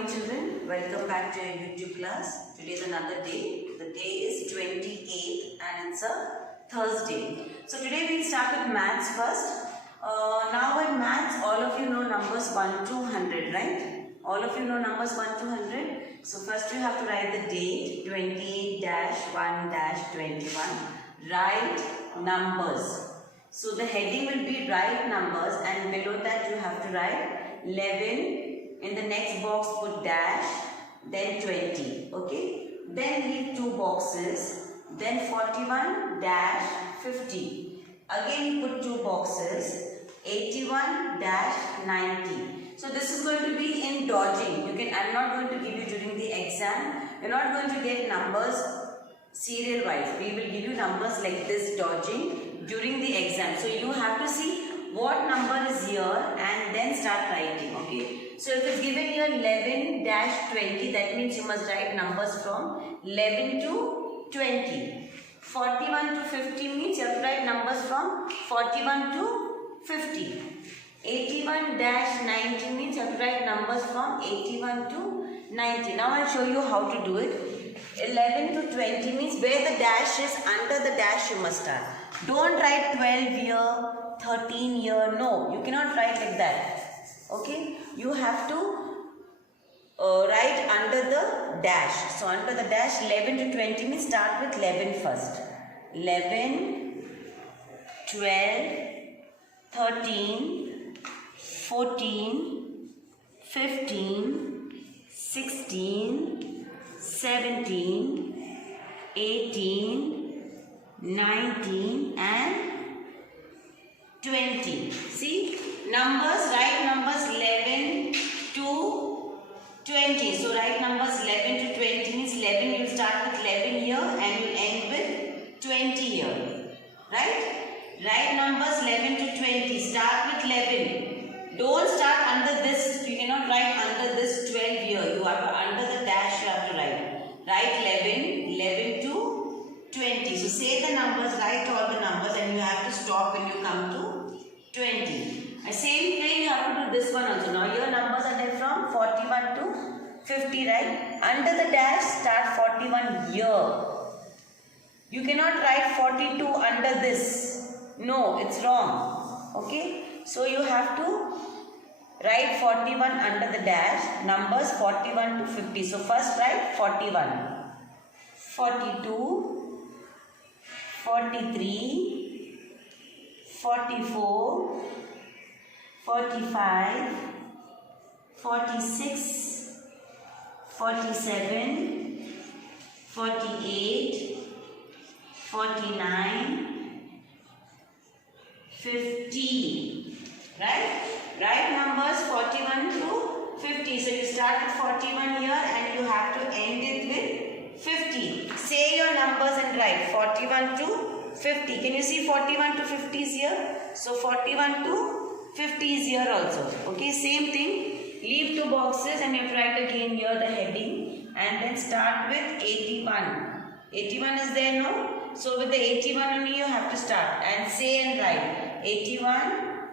morning children, welcome back to your YouTube class. Today is another day. The day is 28th and it's a Thursday. So today we'll start with maths first. Now in maths, all of you know numbers 1 to 100, right? All of you know numbers 1 to 100. So first you have to write the date 28-1-21. Write numbers. So the heading will be write numbers and below that you have to write 11. In the next box put dash, then 20, okay? Then leave two boxes, then 41 dash 50. Again you put two boxes, 81 dash 90. So this is going to be in dodging. I'm not going to give you during the exam. You're not going to get numbers serial wise. We will give you numbers like this dodging during the exam. So you have to see what number is here and then start writing, okay? So if it's given here 11-20, that means you must write numbers from 11 to 20. 41 to 50 means you have to write numbers from 41 to 50. 81-90 means you have to write numbers from 81 to 90. Now I'll show you how to do it. 11 to 20 means where the dash is, under the dash you must start. Don't write 12 here, 13 here. No, you cannot write like that. Okay, you have to write under the dash. So under the dash 11 to 20 means start with 11 first. 11, 12, 13, 14, 15, 16, 17, 18, 19 and 20. See? Numbers, write numbers 11 to 20. So write numbers 11 to 20 means 11, you start with 11 here and you end with 20 here. Right? Write numbers 11 to 20. Start with 11. Don't start under this. You cannot write under this 12 here. You have to, under the dash you have to write. Write 11 to 20. So say the numbers, write all the numbers and you have to stop when you come to 20. Same way you have to do this one also. Now your numbers are there from 41 to 50, right? Under the dash start 41 here. You cannot write 42 under this. No, it's wrong. Okay? So you have to write 41 under the dash. Numbers 41 to 50. So first write 41. 42. 43. 44. 45, 46, 47, 48, 49, 50. Right? Write numbers 41 to 50. So you start with 41 here and you have to end it with 50. Say your numbers and write 41 to 50. Can you see 41 to 50 is here? So 41 to 50 is here also. Okay, same thing. Leave two boxes and you have to write again here the heading and then start with 81. 81 is there, no? So with the 81 only you have to start and say and write 81,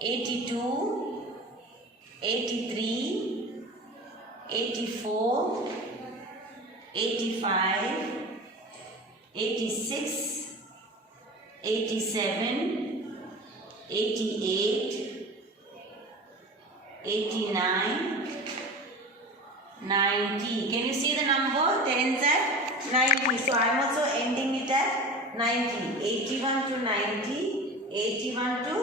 82, 83, 84, 85, 86, 87, 88, 89, 90. Can you see the number? 10s at 90. So I am also ending it at 90. 81 to 90, 81 to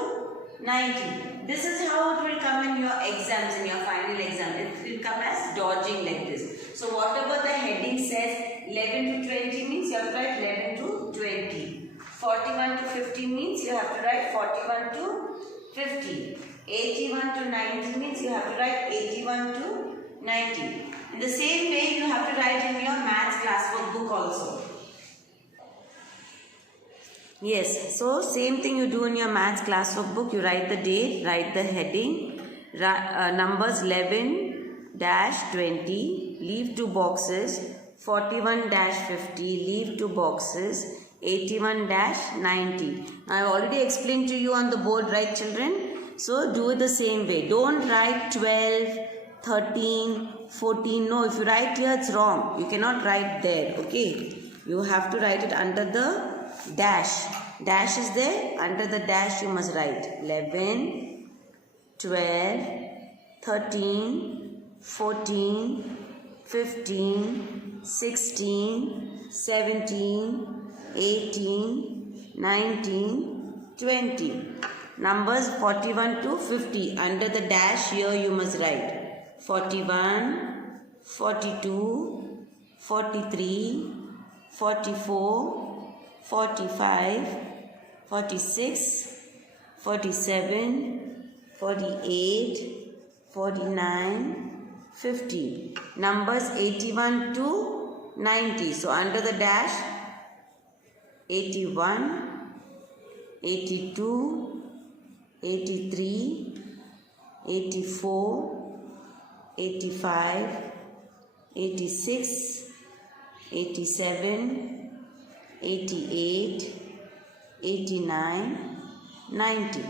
90. This is how it will come in your exams, in your final exam. It will come as dodging like this. So whatever the heading says, 11 to 20 means you have to write 11 to 20. 41 to 50 means you have to write 41 to 50. 81 to 90 means you have to write 81 to 90. In the same way you have to write in your maths classwork book also. Yes, so same thing you do in your maths classwork book. You write the date, write the heading, numbers 11-20, leave two boxes, 41-50, leave two boxes, 81-90. Now I have already explained to you on the board, right children? So do it the same way. Don't write 12, 13, 14. No, if you write here, it's wrong. You cannot write there, okay? You have to write it under the dash. Dash is there. Under the dash, you must write 11, 12, 13, 14, 15, 16, 17, 18, 19, 20. Numbers 41 to 50. Under the dash here you must write 41, 42, 43, 44, 45, 46, 47, 48, 49, 50. Numbers 81 to 90. So under the dash 81, 82, 83, 84, 85, 86, 87, 88, 89, 90.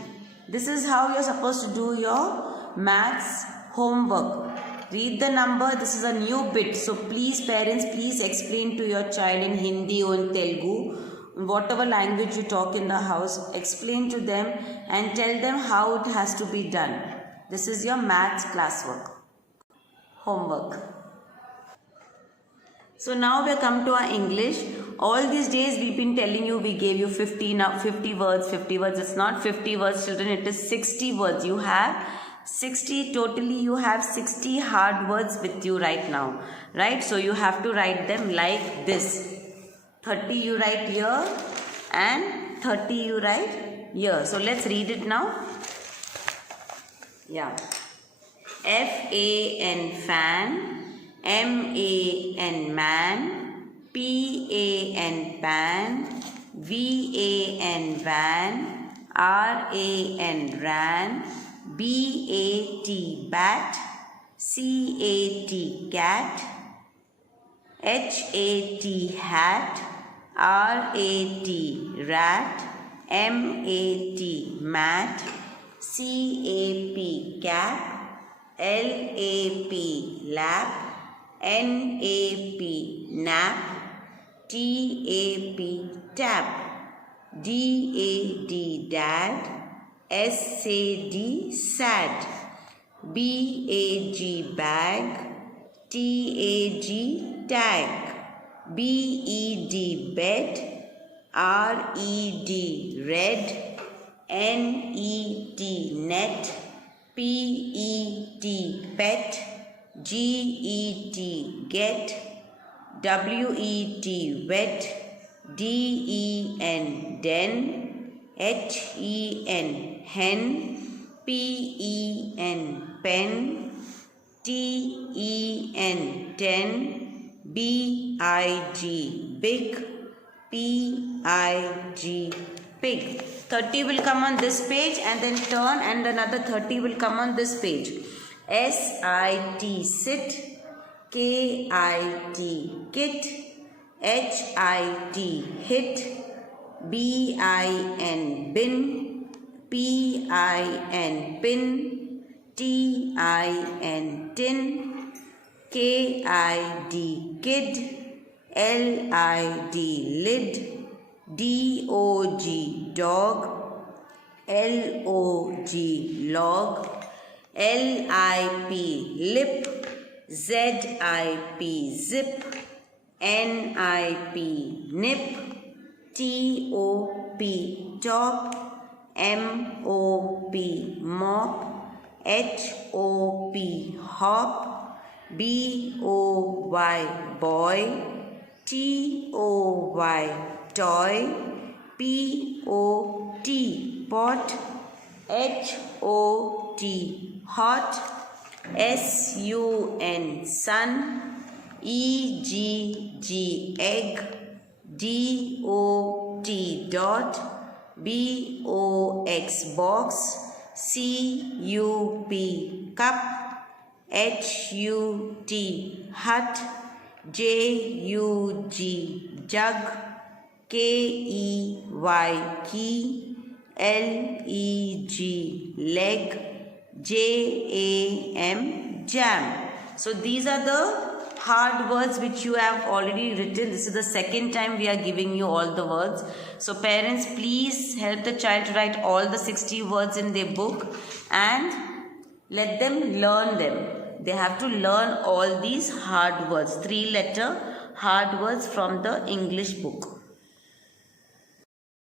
This is how you are supposed to do your maths homework. Read the number. This is a new bit. So please parents, please explain to your child in Hindi or in Telugu, whatever language you talk in the house, explain to them and tell them how it has to be done. This is your maths classwork, homework. So now we come to our English. All these days we've been telling you, we gave you 50 words, 50 words. It's not 50 words, children, it is 60 words. You have 60, totally you have 60 hard words with you right now, right? So you have to write them like this. 30 you write here and 30 you write here. So let's read it now. Yeah. F-A-N fan, M-A-N man, P-A-N pan, V-A-N van, R-A-N ran, B-A-T bat, C-A-T cat, H-A-T hat, R-A-T rat, M-A-T mat, C-A-P cap, L-A-P lap, N-A-P nap, T-A-P tap, D-A-D dad, S-A-D sad, B-A-G bag, T-A-G tag, B-E-D bed, R-E-D red, N-E-T net, P-E-T pet, G-E-T get, W-E-T wet, D-E-N den, H-E-N hen, P-E-N pen, T-E-N ten, B-I-G big, P-I-G pig. 30 will come on this page and then turn, and another 30 will come on this page. S-I-T sit, K-I-T kit, H-I-T hit, B-I-N bin, P-I-N pin, T-I-N tin, K-I-D kid, L-I-D lid, D-O-G dog, L-O-G log, L-I-P lip, Z-I-P zip, N-I-P nip, T-O-P top, M-O-P mop, H-O-P hop, B-O-Y boy, T-O-Y toy, P-O-T pot, H-O-T hot, S-U-N sun, E-G-G egg, D-O-T dot, B-O-X box, C-U-P cup, H-U-T hut, J-U-G jug, K-E-Y key, L-E-G leg, J-A-M jam. So these are the hard words which you have already written. This is the second time we are giving you all the words. So parents, please help the child to write all the 60 words in their book and let them learn them. They have to learn all these hard words, 3-letter hard words from the English book.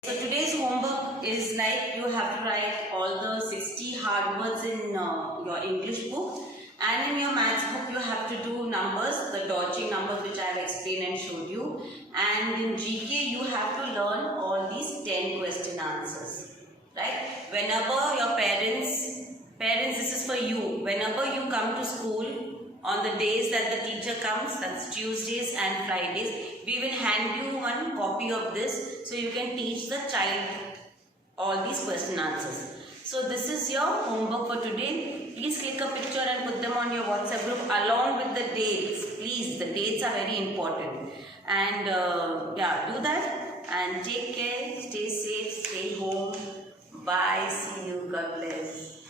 So today's homework is like you have to write all the 60 hard words in your English book, and in your maths book you have to do numbers, the dodging numbers which I have explained and showed you, and in GK you have to learn all these 10 question answers, right? Whenever your parents, this is for you, whenever you come to school, on the days that the teacher comes, that's Tuesdays and Fridays, we will hand you one copy of this so you can teach the child all these question answers. So this is your homework for today. Please click a picture and put them on your WhatsApp group along with the dates. Please, the dates are very important. And yeah, do that and take care, stay safe, stay home. Bye, see you, God bless.